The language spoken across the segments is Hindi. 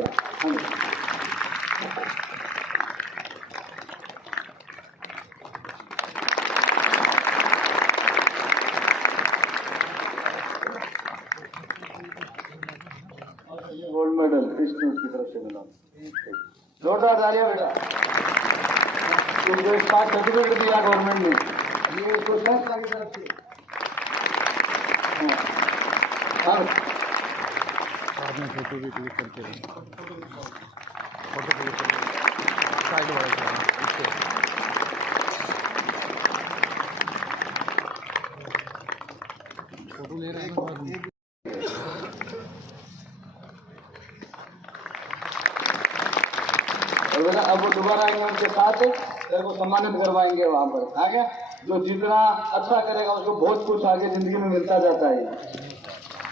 तालियां। गोल्ड मेडल कृष्ण की तरफ से मिला, जोरदार तालियां बेटा। जो स्टार्ट सर्टिफिकेट दिया गवर्नमेंट ने, ये इसको संस्था की तरफ से। फोटो भी क्लिक करते रहे, फोटो क्लिक करते साइड वाले फोटो ले रहे हैं। अब वो दोबारा आएंगे, उनके साथ तेरे को सम्मानित करवाएंगे वहां पर। आगे जो जितना अच्छा करेगा उसको बहुत कुछ आगे जिंदगी में मिलता जाता है।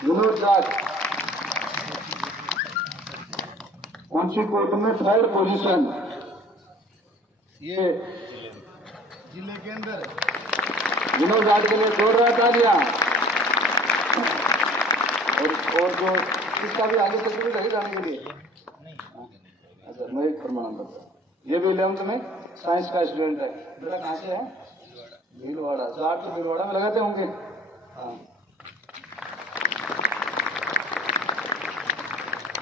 विनोद राज कौनसी कोर्ट में 3rd पोजीशन, ये जिले के अंदर विनोद राज के लिए जोरदार तालियां। और जो इसका भी आगे चलते हुए सही जाने के लिए, अच्छा मैं एक प्रमाण पत्र, ये भी 11th में साइंस का स्टूडेंट है। बेटा कहाँ से है? भीलवाड़ा। चार तो भीलवाड़ा में लगाते होंगे। हाँ,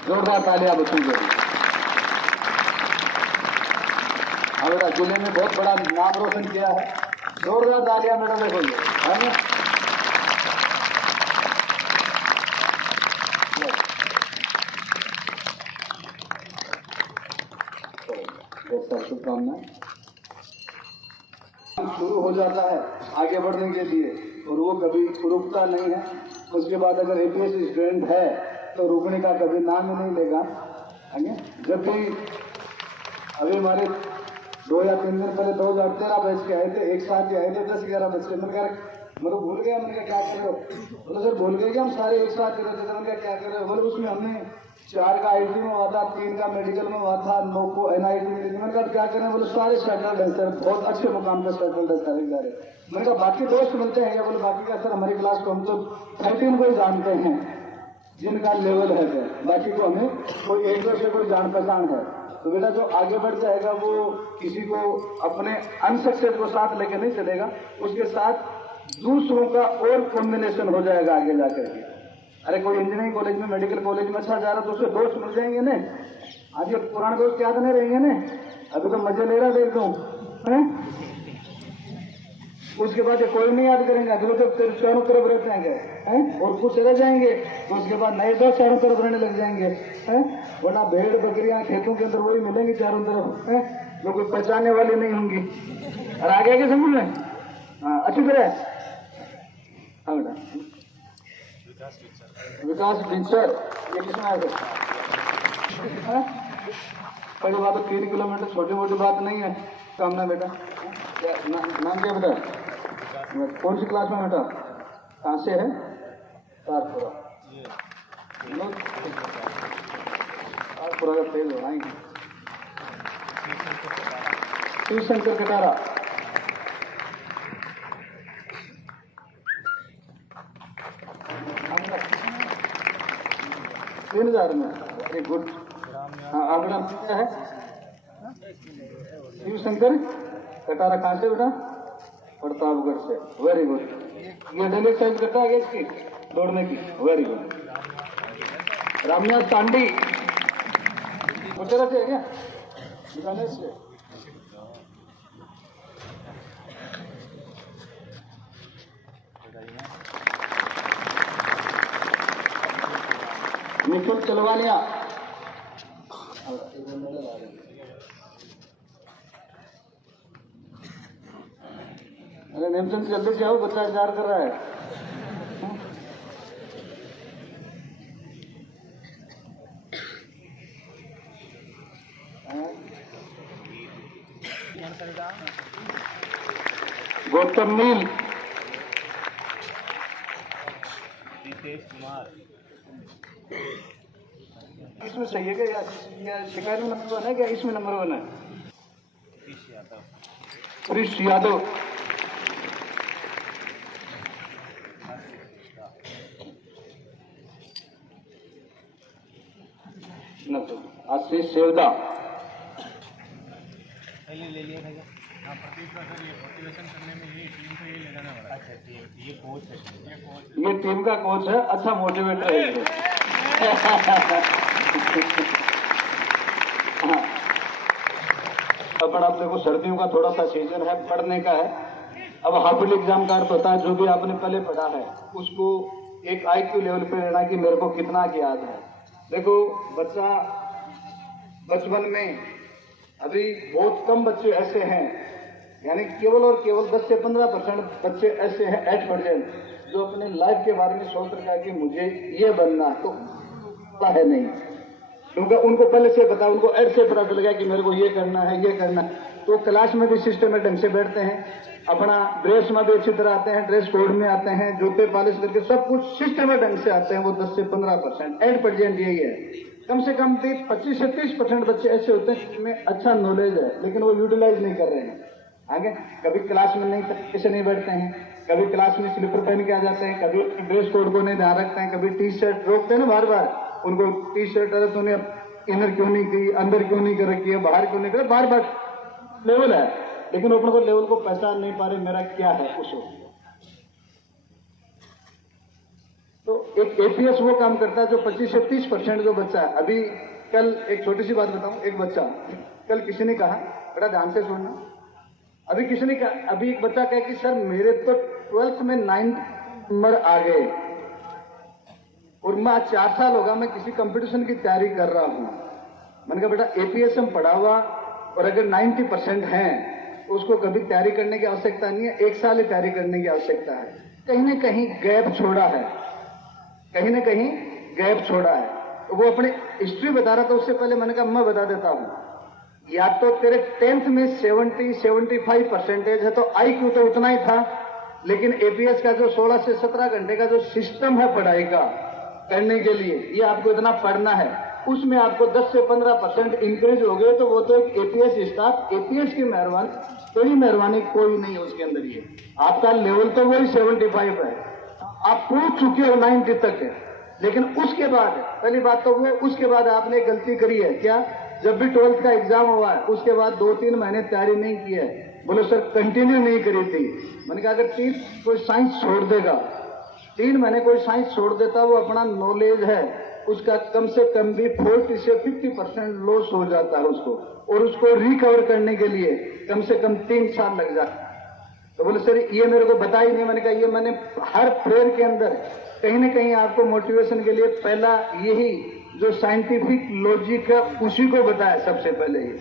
जोरदार तालियां बच्चों के लिए। हाँ बेटा, जिले में बहुत बड़ा नाम रोशन किया है। जोरदार तालियां बेटा, देखो ये है ना। शुभकामनाएं। शुरू हो जाता है आगे बढ़ने के लिए और वो कभी रुकता नहीं है। उसके बाद अगर एपीएस स्टूडेंट है तो रुकने का कभी नाम ही नहीं लेगा। जब भी अभी हमारे 2 या 3 दिन पहले 2013 बैच के आए थे, एक साथ ही आए थे 10-11 बच्चे। मतलब भूल गया, मैंने कहा क्या कर रहे हो? बोले सर भूल गए कि हम सारे एक साथ कर रहे थे। मैंने कहा क्या कर रहे हो? बोले उसमें हमने 4 का आईटी में हुआ था, 3 का मेडिकल में हुआ था, 9 को एनआईटी में। मैंने कहा क्या करें? बोले सारे सेटल्ड है सर, बहुत अच्छे मुकाम पर सेटल्ड है सारे। मैंने कहा बाकी दोस्त मिलते हैं क्या? बोले बाकी का सर हमारी क्लास को हम तो 13 को ही जानते हैं जिनका लेवल है, बाकी को हमें कोई एक दो से कोई जान पहचान है। तो बेटा जो आगे बढ़ जाएगा वो किसी को अपने अनसक्सेस को साथ लेके नहीं चलेगा, उसके साथ दूसरों का और कॉम्बिनेशन हो जाएगा आगे जाकर के। अरे कोई इंजीनियरिंग कॉलेज में, मेडिकल कॉलेज में अच्छा जा रहा तो उसके दोस्त मिल जाएंगे ना। आज ये पुराने दोस्त याद नहीं रहेंगे ना। अभी तो मजे ले रहा देख दो, उसके बाद कोई नहीं याद करेंगे। अभी तो चारों तरफ रह जाएंगे और कुछ रह जाएंगे, तो उसके बाद नए दोस्त चारों तरफ रहने लग जाएंगे। वरना भेड़ बकरियां खेतों के अंदर वही मिलेंगी चारों तरफ, जो कोई पहचानने वाली नहीं होंगी। और आ गया क्या समझ में? हाँ अच्छी तरह। हाँ बेटा, विकास टीचर ये किसमें आया था? पहली बात तो 3 किलोमीटर छोटी मोटी बात नहीं है। कामना बेटा, नाम क्या बेटा? कौन सी क्लास में बेटा? कहाँ से है? तारपुरा। तारपुरा का तेज हो आएंगे। शिव शंकर कटारा। तीन 3000 में। Very good. हाँ आपका क्या है? शिव शंकर कटारा। कहाँ से बेटा? प्रतापगढ़ से। Very good. ये डेली एक्सरसाइज करता है इसकी दौड़ने की। Very good. रामनाथ तांडी उधर से है क्या? बीकानेर से। निखिल चलवानिया। अरे नेमचंद जल्दी से आओ, बच्चा इंतजार कर रहा है। गौतम मील। इसमें सही है क्या? या शिकायत में नंबर 1 है क्या? इसमें नंबर 1 है कृष यादव। आशीष सेवदा। पहले ले लिया भैया। हाँ, प्रतीक का सर ये मोटिवेशन करने में ये टीम को ये ले जाना पड़ा। अच्छा, ये कोच है, ये टीम का कोच है, अच्छा मोटिवेटर है ये। हाँ। अपन आप देखो सर्दियों का थोड़ा सा सीजन है, पढ़ने का है। अब हाफ ईयरली एग्जाम का अर्थ होता है जो भी आपने पहले पढ़ा है उसको एक IQ लेवल पे लेना कि मेरे को कितना याद है। देखो बच्चा बचपन में अभी बहुत कम बच्चे ऐसे हैं, यानी केवल और केवल 10 से 15% बच्चे ऐसे हैं 8% जो अपने लाइफ के बारे में सोच रखा है कि मुझे ये बनना, तो पता है नहीं, क्योंकि उनको पहले से पता, उनको ऐड से पता चल गया कि मेरे को ये करना है, ये करना है। तो क्लास में भी सिस्टम में ढंग से बैठते हैं, अपना ड्रेस में भी अच्छी तरह आते हैं, ड्रेस कोड में आते हैं, जूते पॉलिश करके सब कुछ सिस्टम में ढंग से आते हैं। वो 10 से 15%, 8% यही है। कम से कम भी 25 से 30% बच्चे ऐसे होते हैं जिनमें अच्छा नॉलेज है लेकिन वो यूटिलाइज नहीं कर रहे हैं। आगे कभी क्लास में नहीं तरीके से नहीं बैठते हैं, कभी क्लास में स्लीपर पहन के आ जाते हैं, कभी ड्रेस कोड को नहीं ध्यान रखते हैं, कभी टी शर्ट रोकते हैं ना बार बार उनको, टी शर्ट अरे तूने इनर क्यों नहीं की, अंदर क्यों नहीं कर रखी है, बाहर क्यों नहीं कर, बार बार लेवल है लेकिन अपने को लेवल को पहचान नहीं पा रहे मेरा क्या है उस वक्त। तो एक APS वो काम करता है जो 25 से 30% जो बच्चा है। अभी कल एक छोटी सी बात बताऊं, एक बच्चा कल किसी ने कहा, बड़ा ध्यान से सुनना, अभी किसी ने कहा, अभी एक बच्चा कहे कि सर मेरे तो 12th में 9th नंबर आ गए और मैं आज 4 साल होगा मैं किसी कंपटीशन की तैयारी कर रहा हूं। मैंने कहा बेटा APS में पढ़ा हुआ और अगर 90% है तो उसको कभी तैयारी करने की आवश्यकता नहीं है, 1 साल ही तैयारी करने की आवश्यकता है। कहीं ना कहीं गैप छोड़ा है, कहीं ना कहीं गैप छोड़ा है। तो वो अपनी हिस्ट्री बता रहा था, उससे पहले मैंने कहा मैं बता देता हूं, या तो तेरे 10th में 70-75% है तो IQ तो उतना ही था, लेकिन APS का जो 16 से 17 घंटे का जो सिस्टम है पढ़ाई का करने के लिए, ये आपको इतना पढ़ना है, उसमें आपको 10 से 15% इंक्रीज हो गए तो वो तो एक APS स्टाफ, APS की मेहरबानी, कोई मेहरबानी कोई नहीं है उसके अंदर। ये आपका लेवल तो वही 75 है, आप पूछ चुके हो 90 तक है, लेकिन उसके बाद पहली बात तो वो, उसके बाद आपने गलती करी है क्या, जब भी 12th का एग्जाम हुआ है उसके बाद 2-3 महीने तैयारी नहीं की है। बोलो सर कंटिन्यू नहीं करी थी। मैंने कहा अगर 3 कोई साइंस छोड़ देगा, 3 महीने कोई साइंस छोड़ देता, वो अपना नॉलेज है उसका कम से कम भी 40 से 50% लॉस हो जाता है उसको, और उसको रिकवर करने के लिए कम से कम 3 साल लग जाता है। तो बोले सर ये मेरे को बता ही नहीं। मैंने कहा ये मैंने हर प्रेयर के अंदर कहीं ना कहीं आपको मोटिवेशन के लिए पहला यही जो साइंटिफिक लॉजिक है उसी को बताया सबसे पहले ये।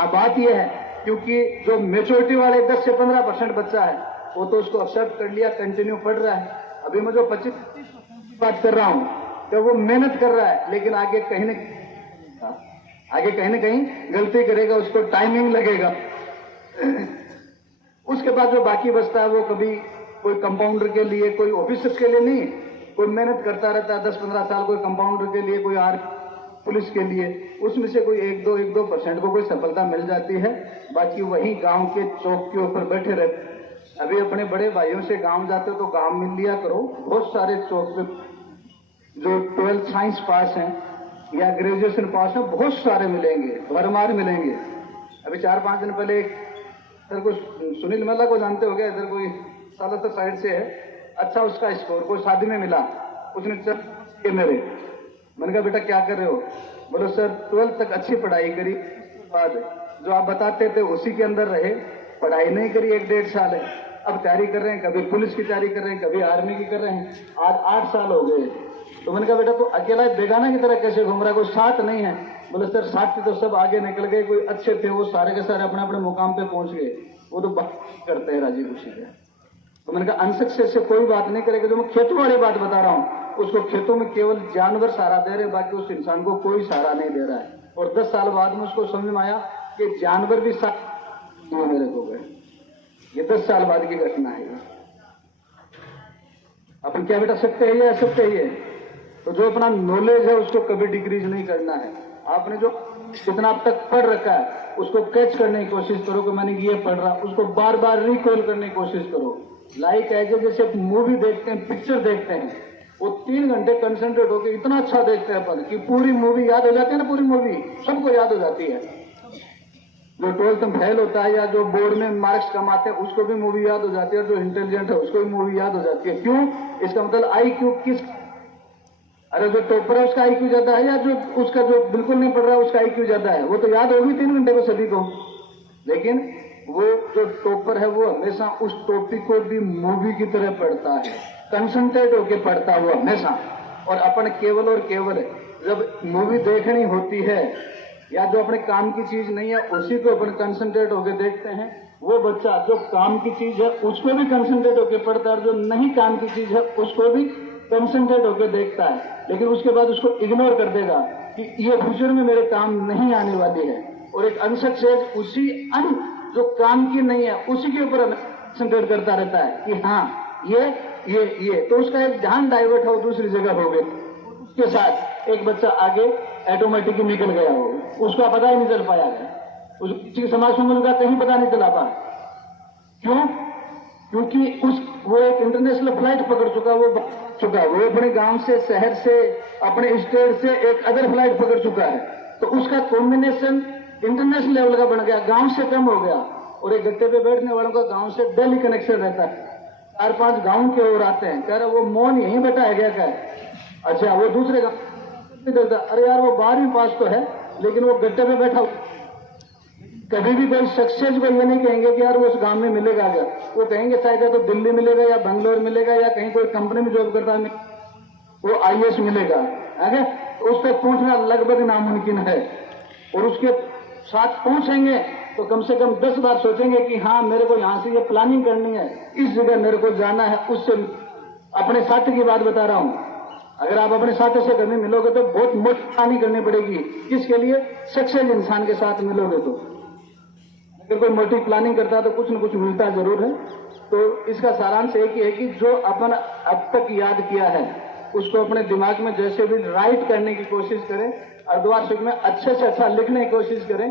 अब बात ये है क्योंकि जो मेच्योरिटी वाले 10 से 15% बच्चा है वो तो उसको एक्सेप्ट कर लिया, कंटिन्यू पढ़ रहा है। अभी मैं जो 25 बात कर रहा हूं तो वो मेहनत कर रहा है, लेकिन आगे कहीं ना कहीं गलती करेगा, उसको टाइमिंग लगेगा। उसके बाद जो बाकी बचता है वो कभी कोई कंपाउंडर के लिए, कोई ऑफिसर के लिए नहीं, कोई मेहनत करता रहता है 10-15 साल, कोई कंपाउंडर के लिए, कोई पुलिस के लिए, उसमें से कोई 1-2% को कोई सफलता मिल जाती है, बाकी वही गांव के चौक के ऊपर बैठे रहते। अभी अपने बड़े भाइयों से गांव जाते हो तो गांव मिल लिया करो, बहुत सारे चौक पे जो 12th साइंस पास हैं या ग्रेजुएशन पास हैं बहुत सारे मिलेंगे, भरमार मिलेंगे। अभी 4-5 दिन पहले इधर को सुनील मेला को जानते हो गया, इधर कोई सालासर साइड से है, अच्छा उसका स्कोर कोई शादी में मिला, उसने चल मेरे, मैंने कहा बेटा क्या कर रहे हो, बोलो सर 12th तक अच्छी पढ़ाई करी, बाद जो आप बताते थे उसी के अंदर रहे, पढ़ाई नहीं करी 1-1.5 साल है, अब तैयारी कर रहे हैं, कभी पुलिस की तैयारी कर रहे हैं, कभी आर्मी की कर रहे हैं, आज 8 साल हो गए। तो मैंने कहा बेटा तो अकेला बेगाना की तरह कैसे घूम रहा है, कोई साथ नहीं है। बोले सर साथी तो सब आगे निकल गए, कोई अच्छे थे वो सारे के सारे अपने अपने मुकाम पे पहुंच गए, वो तो बात करते हैं राजी खुशी से। तो मैंने कहा अनसक्सेस से कोई बात नहीं करेगा। जो मैं खेतों वाली बात बता रहा हूँ उसको खेतों में केवल जानवर सहारा दे रहे, बाकी उस इंसान को कोई सहारा नहीं दे रहा है। और 10 साल बाद में उसको समझ में आया कि जानवर भी साथ मेरे को गए। ये 10 साल बाद की घटना है। अपन क्या बेटा सकते हैं या असत्य ही है? तो जो अपना नॉलेज है उसको कभी डिक्रीज नहीं करना है। आपने जो जितना अब तक पढ़ रखा है उसको कैच करने की कोशिश करो कि मैंने ये पढ़ रहा, उसको बार बार रिकॉल करने की कोशिश करो। लाइक एज जैसे मूवी देखते हैं, पिक्चर देखते हैं, वो 3 घंटे कंसंट्रेट होकर इतना अच्छा देखते हैं अपन कि पूरी मूवी याद हो जाती है ना, पूरी मूवी सबको याद हो जाती है। जो 12th में फेल होता है या जो बोर्ड में मार्क्स कमाते हैं उसको भी मूवी याद हो जाती है, और जो इंटेलिजेंट है उसको भी मूवी याद हो जाती है। क्यों? इसका मतलब IQ किस, अरे जो टॉपर है उसका IQ ज्यादा है, या जो उसका जो बिल्कुल नहीं पढ़ रहा है उसका IQ ज्यादा है? वो तो याद होगी 3 घंटे को सभी को, लेकिन वो जो टॉपर है वो हमेशा उस टॉपिक को भी मूवी की तरह पढ़ता है, कंसंट्रेट होकर पढ़ता है वो हमेशा। और अपन केवल और केवल जब मूवी देखनी होती है या जो अपने काम की चीज नहीं है उसी को अपन कंसंट्रेट होकर देखते हैं। वो बच्चा जो काम की चीज है उसको भी कंसंट्रेट होकर पढ़ता है, और जो नहीं काम की चीज है उसको भी कंसंट्रेट होकर देखता है, लेकिन उसके बाद उसको इग्नोर कर देगा कि ये फ्यूचर में मेरे काम नहीं आने वाली है। और एक अनसक्सेस उसी जो काम की नहीं है उसी के ऊपर कंसंट्रेट करता रहता है कि हाँ ये तो उसका एक ध्यान डाइवर्ट हो दूसरी जगह हो गए। उसके साथ एक बच्चा आगे ऑटोमेटिकली निकल गया हो, उसका पता ही नहीं चल पाया है, उसकी समाज समूह का कहीं पता नहीं चला पाया। क्यों? क्योंकि वो एक इंटरनेशनल फ्लाइट पकड़ चुका, वो अपने गांव से, शहर से, अपने स्टेट से एक अदर फ्लाइट पकड़ चुका है, तो उसका कॉम्बिनेशन इंटरनेशनल लेवल का बन गया, गांव से कम हो गया। और एक गट्टे पे बैठने वालों का गांव से डेली कनेक्शन रहता है, 4-5 गांव के ओर आते हैं, कह रहे वो मोहन यहीं बैठा है क्या? अच्छा, वो दूसरे गांव, अरे यार वो 12वीं पास तो है लेकिन वो गट्टे पे बैठा। कभी भी कोई सक्सेस को ये नहीं कहेंगे कि यार वो उस गांव में मिलेगा क्या, वो कहेंगे शायद या तो दिल्ली मिलेगा या बंगलोर मिलेगा या कहीं कोई कंपनी में जॉब करता है वो IAS मिलेगा। आगे उस तक पहुंचना लगभग नामुमकिन है, और उसके साथ पहुंचेंगे तो कम से कम 10 बार सोचेंगे कि हाँ मेरे को यहाँ से ये प्लानिंग करनी है, इस जगह मेरे को जाना है। उससे अपने साथी की बात बता रहा हूँ, अगर आप अपने साथी से कभी मिलोगे तो बहुत मोटी प्लानिंग करनी पड़ेगी। किसके लिए? सक्सेस इंसान के साथ मिलोगे तो। अगर कोई मोटी प्लानिंग करता है तो कुछ न कुछ मिलता जरूर है। तो इसका सारांश एक ही है कि जो अपन अब तक याद किया है उसको अपने दिमाग में जैसे भी राइट करने की कोशिश करें, अर्धवार्षिक में अच्छे से अच्छा लिखने की कोशिश करें।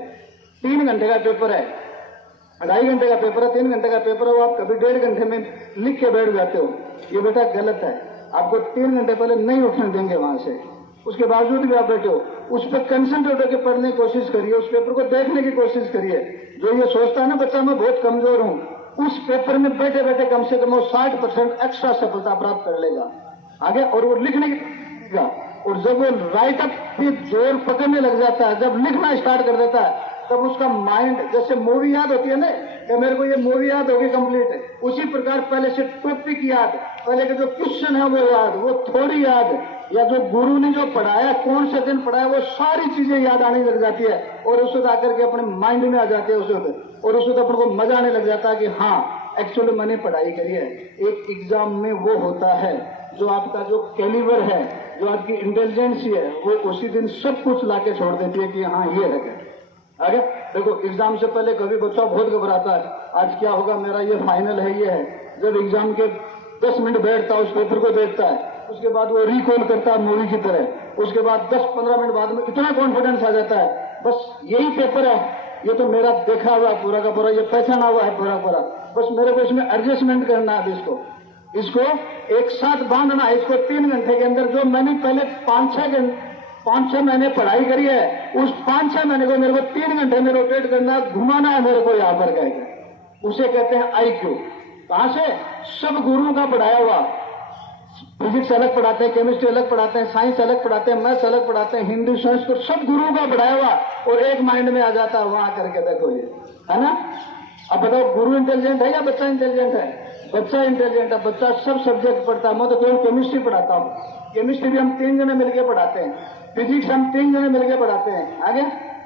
3 घंटे का पेपर है, 2.5 घंटे का पेपर है, 3 घंटे का पेपर है, वो आप कभी 1.5 घंटे में लिख के बैठ जाते हो, ये बेटा गलत है। आपको 3 घंटे पहले नहीं उठने देंगे वहां से, उसके बावजूद भी आप बैठे हो, उस पर कंसंट्रेट होकर पढ़ने की कोशिश करिए, उस पेपर को देखने की कोशिश करिए। जो ये सोचता है ना बच्चा मैं बहुत कमजोर हूं, उस पेपर में बैठे बैठे कम से कम वो 60% एक्स्ट्रा सफलता प्राप्त कर लेगा आगे, और वो लिखने की। और जब वो राइटअप पे जोर पकड़ने लग जाता है, जब लिखना स्टार्ट कर देता है, तब उसका माइंड, जैसे मूवी याद होती है ना कि मेरे को ये मूवी याद होगी कंप्लीट, उसी प्रकार पहले से टॉपिक याद, पहले के जो क्वेश्चन है वो याद, वो थोड़ी याद, या जो गुरु ने जो पढ़ाया, कौन से दिन पढ़ाया, वो सारी चीजें याद आने लग जाती है, और उस वक्त आकर के अपने माइंड में आ जाती है उस वक्त, और उस वक्त अपन को मजा आने लग जाता है कि हाँ एक्चुअली मैंने पढ़ाई करी है। एक एग्जाम में वो होता है जो आपका जो कैलिबर है, जो आपकी इंटेलिजेंसी है, वो उसी दिन सब कुछ लाके छोड़ देती है कि हाँ ये है। आगे देखो, एग्जाम से पहले कभी बच्चा बहुत घबराता है, आज क्या होगा मेरा, ये फाइनल है, ये है। जब एग्जाम के 10 मिनट बैठता है, उस पेपर को देखता है, उसके बाद वो रिकॉल करता है मूवी की तरह, उसके बाद 10-15 मिनट बाद में इतना कॉन्फिडेंस आ जाता है, बस यही पेपर है, ये तो मेरा देखा हुआ पूरा का पूरा, ये पहचाना हुआ है पूरा पूरा, बस मेरे को इसमें एडजस्टमेंट करना है। इसको एक साथ बांधना है, इसको 3 घंटे के अंदर जो मैंने पहले 5-6 महीने पढ़ाई करी है, उस 5-6 महीने को मेरे को 3 घंटे में रोटेट करना, घुमाना है मेरे को यहाँ पर कहेगा, उसे कहते हैं IQ। कहां से? सब गुरुओं का पढ़ाया हुआ, फिजिक्स अलग पढ़ाते हैं, केमिस्ट्री अलग पढ़ाते हैं, साइंस अलग पढ़ाते हैं, मैथ्स अलग पढ़ाते हैं, हिंदी संस्कृत, सब गुरुओं का पढ़ाया हुआ, और एक माइंड में आ जाता है वहां करके देखो, ये है ना। अब बताओ गुरु इंटेलिजेंट है या बच्चा इंटेलिजेंट है? बच्चा इंटेलिजेंट है, बच्चा सब सब्जेक्ट पढ़ता है। मैं तो केवल केमिस्ट्री पढ़ाता हूँ, केमिस्ट्री भी हम 3 जने मिलकर पढ़ाते हैं, फिजिक्स हम 3 जने मिलकर पढ़ाते हैं, आगे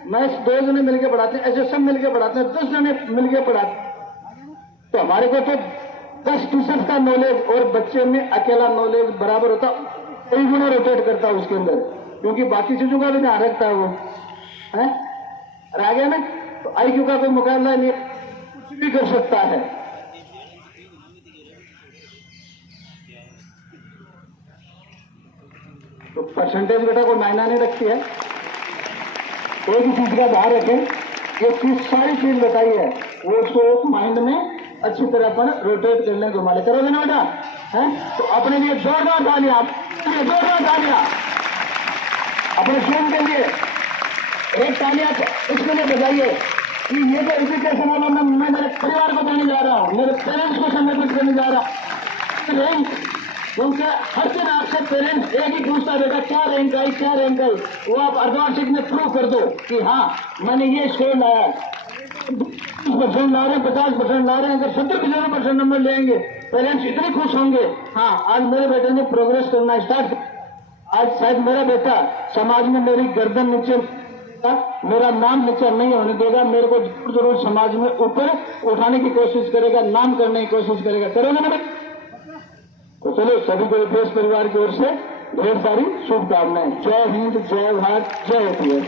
मैथ्स 2 जने मिलकर पढ़ाते हैं, ऐसे सब मिलकर पढ़ाते हैं, 10 जने मिलकर पढ़ाते हैं। तो हमारे को तो 10% का नॉलेज और बच्चे में अकेला नॉलेज बराबर होता, कई गुना रोटेट करता है उसके अंदर, क्योंकि बाकी चीजों का भी ध्यान रखता है वो, है रह गया ना। तो IQ का कोई मुकाबला नहीं, कुछ भी कर सकता है। तो परसेंटेज बेटा कोई मायना नहीं रखती है, कोई भी चीज का ध्यान रखें, ये चीज सारी चीज बताई है, वो उसको माइंड में अच्छी तरह पर रोटेट करने को माले करोगे ना बेटा, है तो अपने लिए जोरदार ताली आप दो तालियां अपने टीम के लिए, एक तालियां इसके लिए बजाइए कि ये जो एजुकेशन वाला मैं मेरे परिवार को देने जा रहा हूँ, मेरे पेरेंट्स को समर्पित करने जा रहा हूँ, क्योंकि हर दिन आपसे पेरेंट्स एक ही पूछता बेटा क्या रैंक आई, क्या रैंक आई, वो आप अर्धवार्षिक में प्रूव कर दो कि हाँ मैंने ये स्कोर लाया, 20% ला रहे हैं, 50% ला रहे हैं, अगर 70% नंबर लेंगे पेरेंट्स इतने खुश होंगे, हाँ आज मेरे बेटे ने प्रोग्रेस करना स्टार्ट, आज शायद मेरा बेटा समाज में मेरी गर्दन नीचे, मेरा नाम नीचे नहीं होने देगा, मेरे को जरूर समाज में ऊपर उठाने की कोशिश करेगा, नाम करने की कोशिश करेगा, करेगा ना? तो चलो सभी को देश परिवार की ओर से ढेर सारी शुभकामनाएं। जय हिंद, जय भारत, जय हिंद।